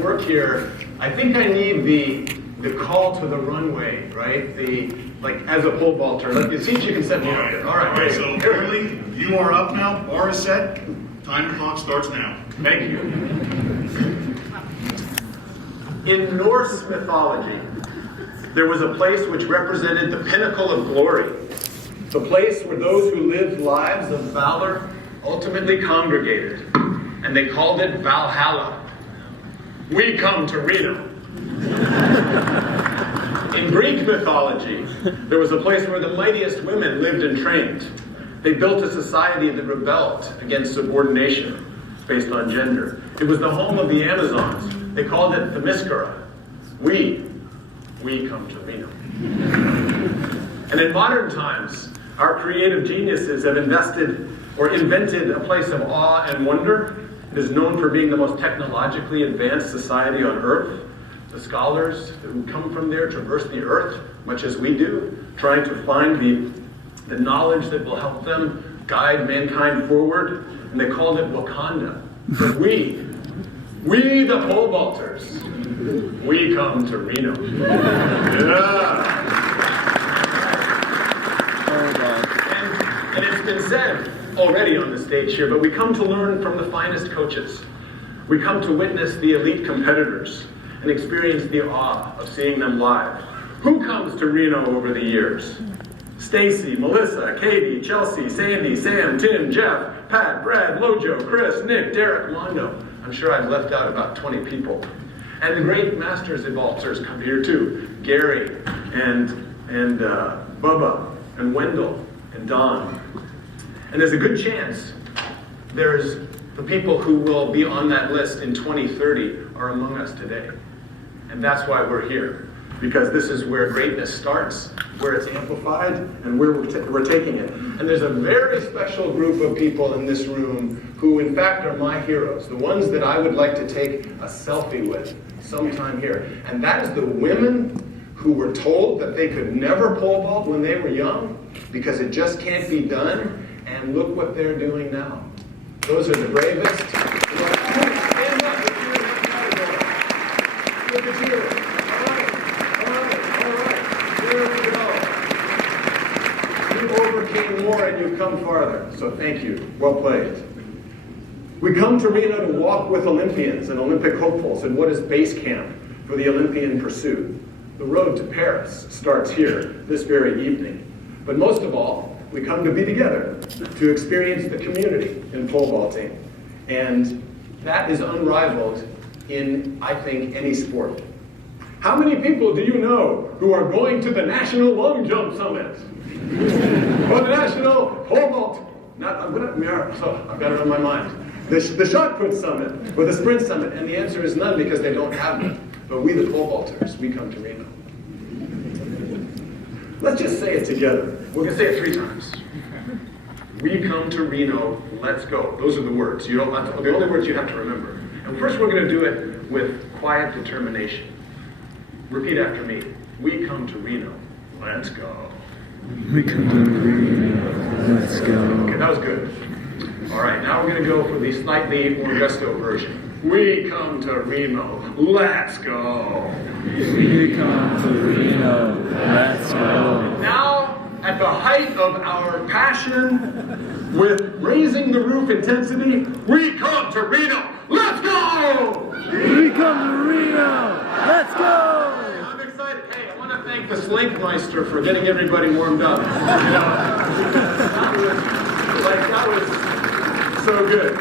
Work here, I think I need the call to the runway, right? Like as a pole vaulter. Like, see if you can set me up there. All right, so Berle, you are up now. Bar is set. Time clock starts now. Thank you. In Norse mythology, there was a place which represented the pinnacle of glory. The place where those who lived lives of valor ultimately congregated. And they called it Valhalla. We come to Reno. In Greek mythology, there was a place where the mightiest women lived and trained. They built a society that rebelled against subordination based on gender. It was the home of the Amazons. They called it Themyscira. We come to Reno. And in modern times, our creative geniuses have invented a place of awe and wonder. It is known for being the most technologically advanced society on Earth. The scholars who come from there traverse the Earth, much as we do, trying to find the knowledge that will help them guide mankind forward. And they called it Wakanda. But we the pole vaulters, we come to Reno. Yeah. And it's been said already on the stage here, but we come to learn from the finest coaches. We come to witness the elite competitors and experience the awe of seeing them live. Who comes to Reno over the years? Stacy, Melissa, Katie, Chelsea, Sandy, Sam, Tim, Jeff, Pat, Brad, Lojo, Chris, Nick, Derek, Mondo. I'm sure I've left out about 20 people. And the great masters and vaulters come here too. Gary and Bubba and Wendell and Don. And there's a good chance there's the people who will be on that list in 2030 are among us today. And that's why we're here. Because this is where greatness starts, where it's amplified, and where we're taking it. And there's a very special group of people in this room who, in fact, are my heroes. The ones that I would like to take a selfie with sometime here. And that is the women who were told that they could never pole vault when they were young because it just can't be done. And look what they're doing now. Those are the bravest. Stand up if you're in that category. Look at you. All right. There we go. You overcame more and you've come farther. So thank you. Well played. We come to Reno to walk with Olympians and Olympic hopefuls in what is base camp for the Olympian pursuit. The road to Paris starts here this very evening. But most of all, we come to be together, to experience the community in pole vaulting. And that is unrivaled in, I think, any sport. How many people do you know who are going to the National Long Jump Summit? Or the National Pole Vault? I've got it on my mind. The Shot Put Summit, or the Sprint Summit. And the answer is none because they don't have them. But we, the pole vaulters, we come to Reno. Let's just say it together. We're going to say it 3 times. We come to Reno, let's go. Those are the words. The only words you have to remember. And first we're going to do it with quiet determination. Repeat after me. We come to Reno, let's go. We come to Reno, let's go. Okay, that was good. All right, now we're going to go for the slightly more gusto version. We come to Reno, let's go. We come to Reno, let's go. Now, at the height of our passion, with raising the roof intensity, we come to Reno, let's go! We come to Reno, let's go! I'm excited. Hey, I want to thank the Slankmeister for getting everybody warmed up. That was so good.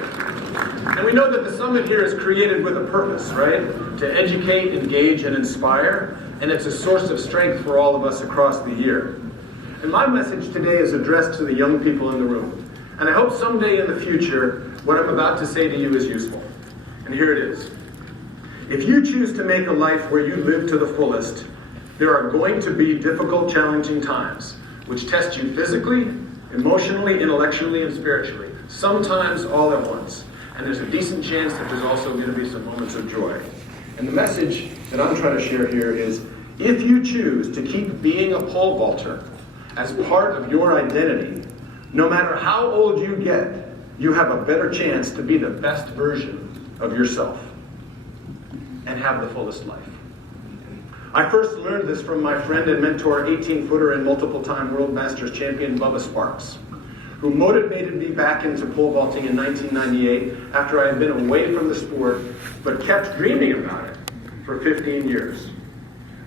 And we know that the summit here is created with a purpose, right? To educate, engage, and inspire. And it's a source of strength for all of us across the year. And my message today is addressed to the young people in the room. And I hope someday in the future, what I'm about to say to you is useful. And here it is. If you choose to make a life where you live to the fullest, there are going to be difficult, challenging times, which test you physically, emotionally, intellectually, and spiritually. Sometimes all at once. And there's a decent chance that there's also going to be some moments of joy. And the message that I'm trying to share here is, if you choose to keep being a pole vaulter as part of your identity, no matter how old you get, you have a better chance to be the best version of yourself. and have the fullest life. I first learned this from my friend and mentor, 18-footer and multiple-time World Masters champion Bubba Sparks, who motivated me back into pole vaulting in 1998 after I had been away from the sport, but kept dreaming about it for 15 years.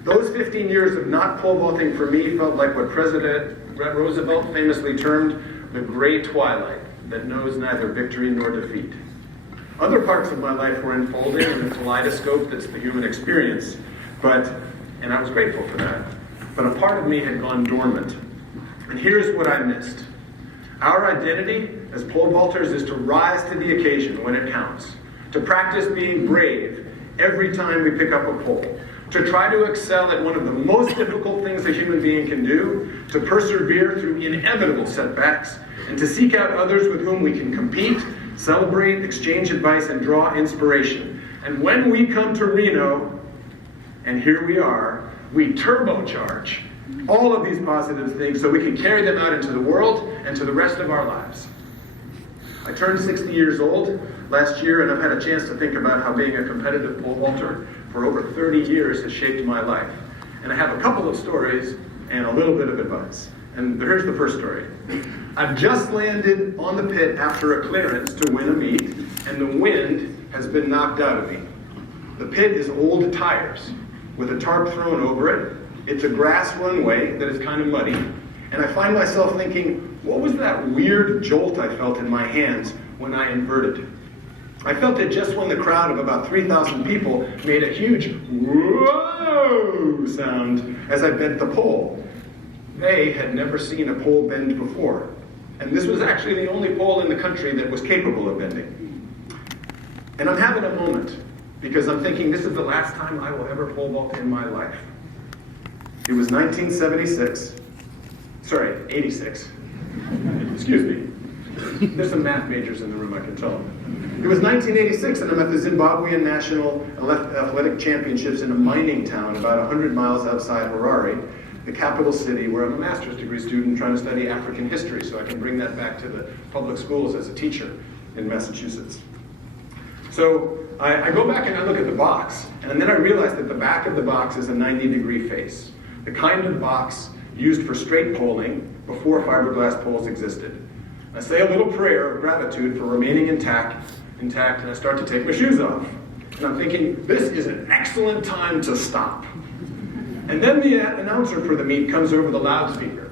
Those 15 years of not pole vaulting for me felt like what President Roosevelt famously termed the gray twilight that knows neither victory nor defeat. Other parts of my life were unfolding in the kaleidoscope that's the human experience, and I was grateful for that. But a part of me had gone dormant. And here's what I missed. Our identity as pole vaulters is to rise to the occasion when it counts, to practice being brave every time we pick up a pole, to try to excel at one of the most difficult things a human being can do, to persevere through inevitable setbacks, and to seek out others with whom we can compete, celebrate, exchange advice, and draw inspiration. And when we come to Reno, and here we are, we turbocharge all of these positive things so we can carry them out into the world and to the rest of our lives. I turned 60 years old last year, and I've had a chance to think about how being a competitive pole vaulter for over 30 years has shaped my life. And I have a couple of stories and a little bit of advice. And here's the first story. I've just landed on the pit after a clearance to win a meet, and the wind has been knocked out of me. The pit is old tires with a tarp thrown over it. It's a grass runway that is kind of muddy. And I find myself thinking, what was that weird jolt I felt in my hands when I inverted? I felt it just when the crowd of about 3,000 people made a huge whoa sound as I bent the pole. They had never seen a pole bend before. And this was actually the only pole in the country that was capable of bending. And I'm having a moment because I'm thinking this is the last time I will ever pole vault in my life. It was 86. Excuse me. There's some math majors in the room, I can tell. It was 1986, and I'm at the Zimbabwean National Athletic Championships in a mining town about 100 miles outside Volare, the capital city, where I'm a master's degree student trying to study African history so I can bring that back to the public schools as a teacher in Massachusetts. So I go back and I look at the box, and then I realize that the back of the box is a 90-degree face, the kind of box used for straight poling before fiberglass poles existed. I say a little prayer of gratitude for remaining intact, and I start to take my shoes off. And I'm thinking, this is an excellent time to stop. And then the announcer for the meet comes over the loudspeaker.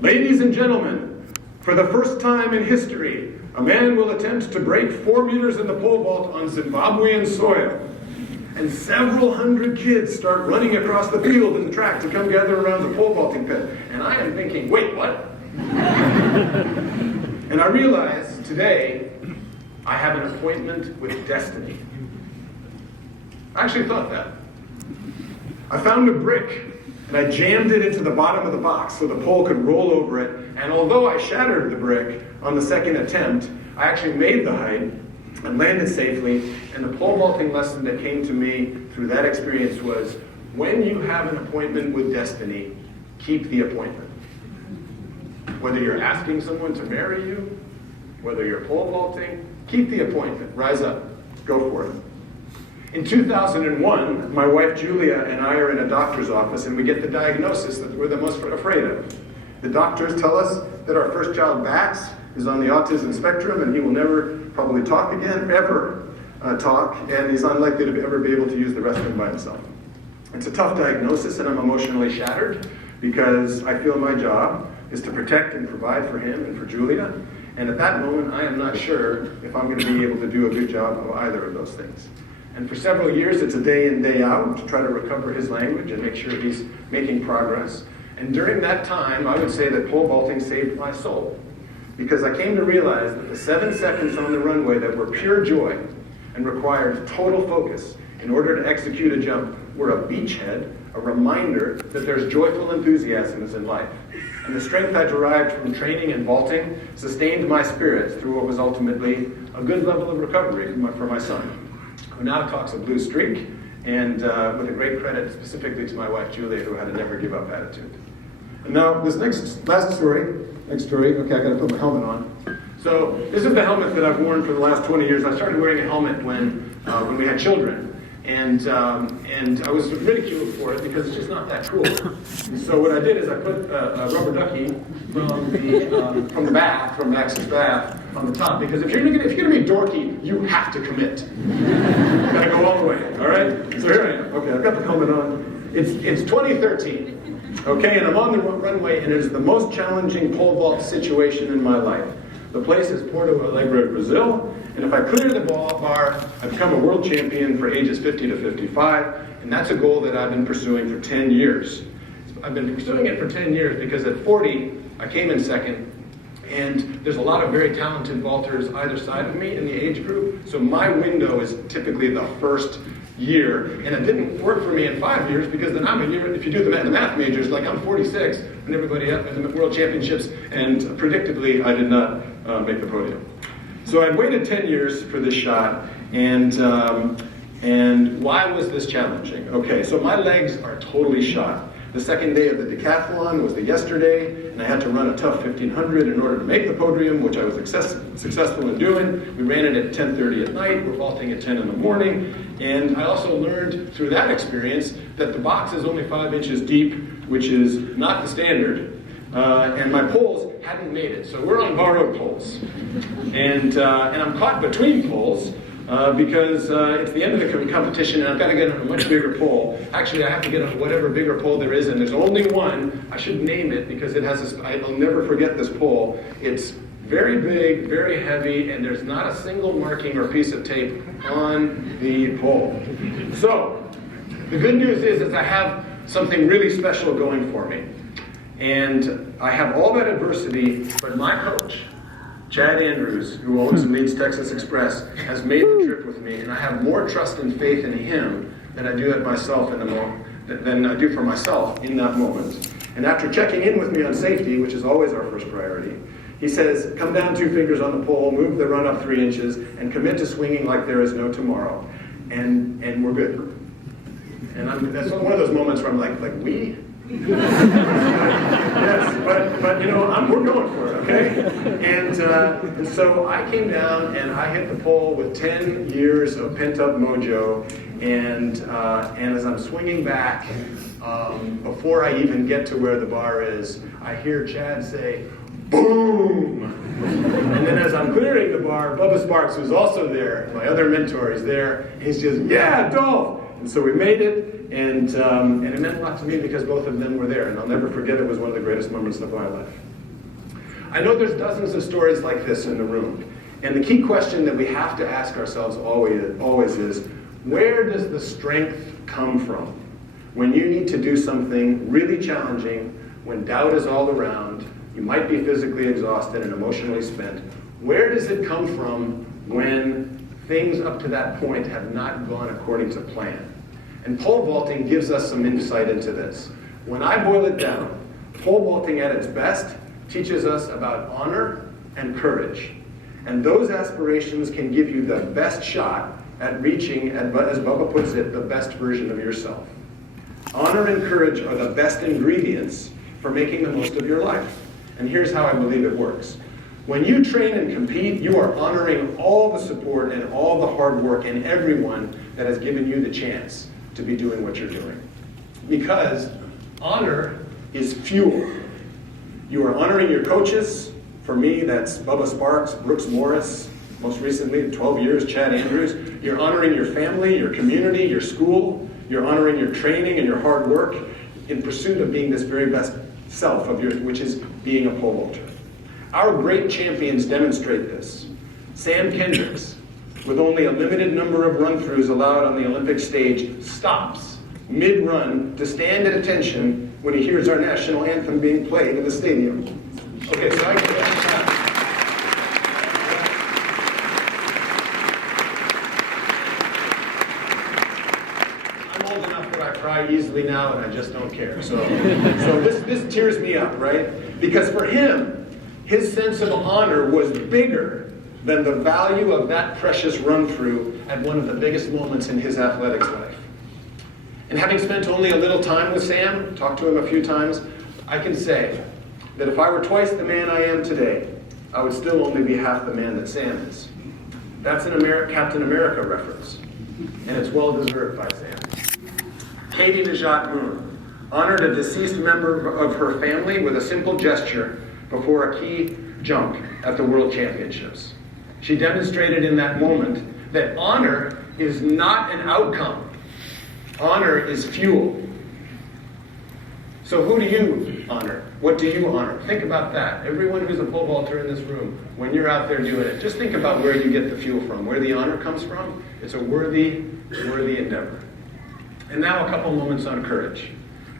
Ladies and gentlemen, for the first time in history, a man will attempt to break 4 meters in the pole vault on Zimbabwean soil. And several hundred kids start running across the field and the track to come gather around the pole vaulting pit. And I am thinking, wait, what? And I realize today I have an appointment with destiny. I actually thought that. I found a brick and I jammed it into the bottom of the box so the pole could roll over it. And although I shattered the brick on the second attempt, I actually made the height and landed safely. And the pole vaulting lesson that came to me through that experience was, when you have an appointment with destiny, keep the appointment. Whether you're asking someone to marry you, whether you're pole vaulting, keep the appointment. Rise up. Go for it. In 2001, my wife Julia and I are in a doctor's office and we get the diagnosis that we're the most afraid of. The doctors tell us that our first child, Bax, is on the autism spectrum and he will never probably talk again, ever talk, and he's unlikely to ever be able to use the restroom by himself. It's a tough diagnosis and I'm emotionally shattered because I feel my job is to protect and provide for him and for Julia. And at that moment, I am not sure if I'm going to be able to do a good job of either of those things. And for several years, it's a day in, day out to try to recover his language and make sure he's making progress. And during that time, I would say that pole vaulting saved my soul. Because I came to realize that the 7 seconds on the runway that were pure joy and required total focus in order to execute a jump were a beachhead, a reminder that there's joyful enthusiasms in life. And the strength I derived from training and vaulting sustained my spirits through what was ultimately a good level of recovery for my son, who now talks a blue streak, and with a great credit specifically to my wife Julia, who had a never give up attitude. And now this last story, okay, I gotta put my helmet on. So this is the helmet that I've worn for the last 20 years. I started wearing a helmet when we had children. And I was ridiculed for it because it's just not that cool. So what I did is I put a rubber ducky from the bath, from Max's bath, on the top. Because if you're gonna be dorky, you have to commit. You gotta go all the way. All right. So here I am. Okay, I've got the helmet on. It's 2013. Okay, and I'm on the runway, and it is the most challenging pole vault situation in my life. The place is Porto Alegre, Brazil. And if I clear the bar, I become a world champion for ages 50 to 55, and that's a goal that I've been pursuing for 10 years. I've been pursuing it for 10 years because at 40, I came in second, and there's a lot of very talented vaulters either side of me in the age group, so my window is typically the first year, and it didn't work for me in 5 years because then I'm a year, if you do the math majors, like I'm 46, and everybody else in the world championships, and predictably, I did not make the podium. So I'd waited 10 years for this shot, and why was this challenging? Okay, so my legs are totally shot. The second day of the decathlon was the yesterday, and I had to run a tough 1500 in order to make the podium, which I was successful in doing. We ran it at 10:30 at night, we're vaulting at 10 in the morning, and I also learned through that experience that the box is only 5 inches deep, which is not the standard. And my poles hadn't made it, so we're on borrowed poles, and I'm caught between poles because it's the end of the competition, and I've got to get on a much bigger pole. Actually, I have to get on whatever bigger pole there is, and there's only one. I should name it because it has this. I'll never forget this pole. It's very big, very heavy, and there's not a single marking or piece of tape on the pole. So the good news is I have something really special going for me. And I have all that adversity, but my coach, Chad Andrews, who owns and leads Texas Express, has made the trip with me, and I have more trust and faith in him than I do at myself in the moment, than I do for myself in that moment. And after checking in with me on safety, which is always our first priority, he says, come down 2 fingers on the pole, move the run up 3 inches, and commit to swinging like there is no tomorrow. And we're good. And that's one of those moments where I'm like we? Yes, but you know, we're going for it, okay? And so I came down and I hit the pole with 10 years of pent-up mojo, and as I'm swinging back, before I even get to where the bar is, I hear Chad say, boom! And then as I'm clearing the bar, Bubba Sparks, who's also there, my other mentor, is there, and he says, yeah, Dolf! And so we made it, and it meant a lot to me because both of them were there, and I'll never forget it was one of the greatest moments of my life. I know there's dozens of stories like this in the room, and the key question that we have to ask ourselves always is, where does the strength come from? When you need to do something really challenging, when doubt is all around, you might be physically exhausted and emotionally spent, where does it come from when things up to that point have not gone according to plan? And pole vaulting gives us some insight into this. When I boil it down, pole vaulting at its best teaches us about honor and courage. And those aspirations can give you the best shot at reaching, as Bubba puts it, the best version of yourself. Honor and courage are the best ingredients for making the most of your life. And here's how I believe it works. When you train and compete, you are honoring all the support and all the hard work and everyone that has given you the chance to be doing what you're doing. Because honor is fuel. You are honoring your coaches. For me, that's Bubba Sparks, Brooks Morris, most recently, 12 years, Chad Andrews. You're honoring your family, your community, your school. You're honoring your training and your hard work in pursuit of being this very best self of yours, which is being a pole vaulter. Our great champions demonstrate this. Sam Kendricks, with only a limited number of run-throughs allowed on the Olympic stage, stops mid-run to stand at attention when he hears our national anthem being played in the stadium. Okay, so I can I'm old enough that I cry easily now and I just don't care. So this tears me up, right? Because for him, his sense of honor was bigger than the value of that precious run-through at one of the biggest moments in his athletics life. And having spent only a little time with Sam, talked to him a few times, I can say that if I were twice the man I am today, I would still only be half the man that Sam is. That's an Captain America reference. And it's well deserved by Sam. Katie Najat Moon honored a deceased member of her family with a simple gesture before a key jump at the World Championships. She demonstrated in that moment that honor is not an outcome. Honor is fuel. So who do you honor? What do you honor? Think about that. Everyone who's a pole vaulter in this room, when you're out there doing it, just think about where you get the fuel from, where the honor comes from. It's a worthy endeavor. And now a couple moments on courage.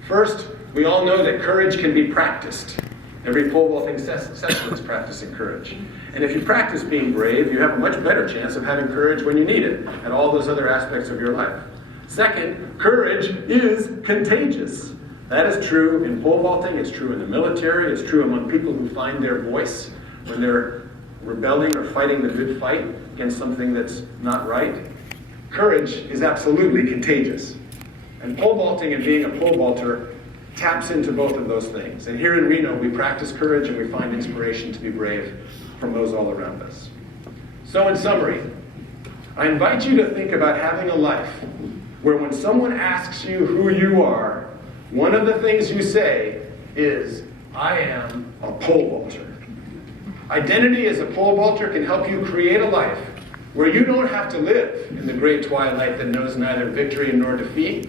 First, we all know that courage can be practiced. Every pole vaulting session is practicing courage. And if you practice being brave, you have a much better chance of having courage when you need it, and all those other aspects of your life. Second, courage is contagious. That is true in pole vaulting, it's true in the military, it's true among people who find their voice when they're rebelling or fighting the good fight against something that's not right. Courage is absolutely contagious. And pole vaulting and being a pole vaulter taps into both of those things. And here in Reno, we practice courage and we find inspiration to be brave from those all around us. So in summary, I invite you to think about having a life where when someone asks you who you are, one of the things you say is, I am a pole vaulter. Identity as a pole vaulter can help you create a life where you don't have to live in the great twilight that knows neither victory nor defeat.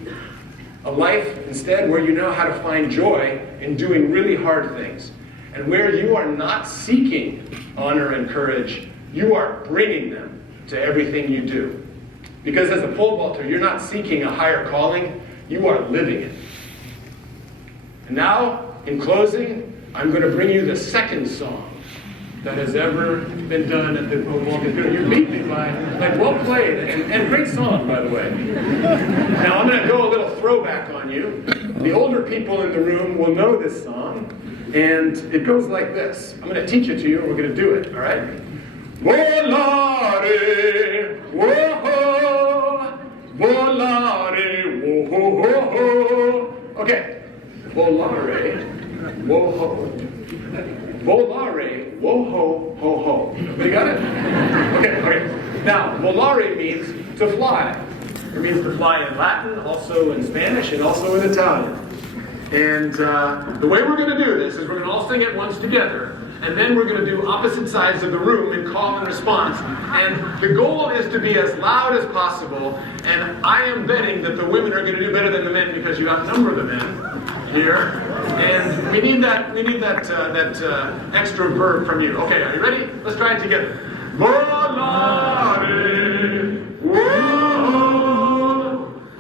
A life, instead, where you know how to find joy in doing really hard things. And where you are not seeking honor and courage, you are bringing them to everything you do. Because as a pole vaulter, you're not seeking a higher calling, you are living it. And now, in closing, I'm going to bring you the second song that has ever been done at the pole vaulting. You beat me by, well played, and great song, by the way. Now, I'm going to go a little throwback on you. The older people in the room will know this song, and it goes like this. I'm going to teach it to you, and we're going to do it, all right? Volare, whoa-ho, volare, whoa-ho-ho-ho. Okay. Volare, whoa-ho. Volare, whoa-ho-ho-ho. You got it? Okay. Now, volare means to fly. It means to fly in Latin, also in Spanish, and also in Italian. And the way we're going to do this is we're going to all sing it once together, and then we're going to do opposite sides of the room in call and response. And the goal is to be as loud as possible, and I am betting that the women are going to do better than the men because you outnumber the men here. And we need that extra verb from you. Okay, are you ready? Let's try it together. Volare, whoa,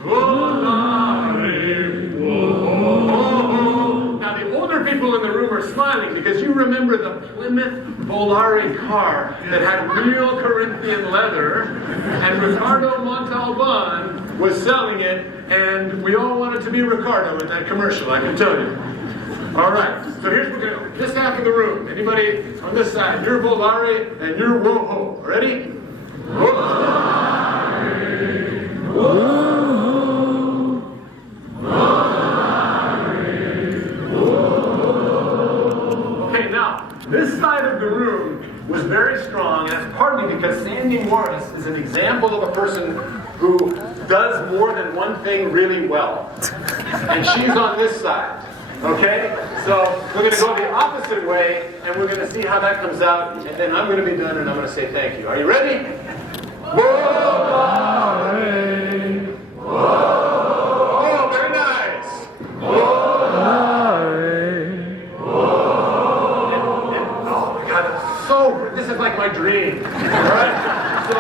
volare, whoa. Now the older people in the room are smiling because you remember the Plymouth Volare car that had real Corinthian leather, and Ricardo Montalban was selling it, and we all wanted to be Ricardo in that commercial, I can tell you. All right, so here's what we're going to do. This half of the room, anybody on this side, you're Volare and you're whoa-ho. Ready? Volare, whoa-ho, Volare, whoa-ho. Okay, now, this side of the room was very strong, and it's partly because Sandy Morris is an example of a person who does more than one thing really well. And she's on this side. Okay? So we're going to go the opposite way, and we're going to see how that comes out, and then I'm going to be done, and I'm going to say thank you. Are you ready? Volare, whoa. Oh, very nice. Volare, whoa. Oh my God, this is like my dream. All right? So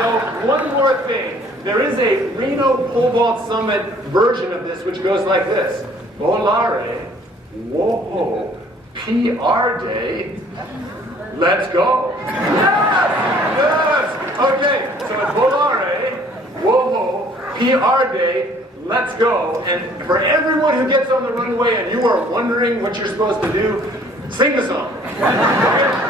one more thing. There is a Reno Pole Vault Summit version of this, which goes like this. Volare, whoa-ho, PR day, let's go. Yes! Yes! Okay, so it's Volare, whoa-ho, PR day, let's go. And for everyone who gets on the runway and you are wondering what you're supposed to do, sing the song. Okay?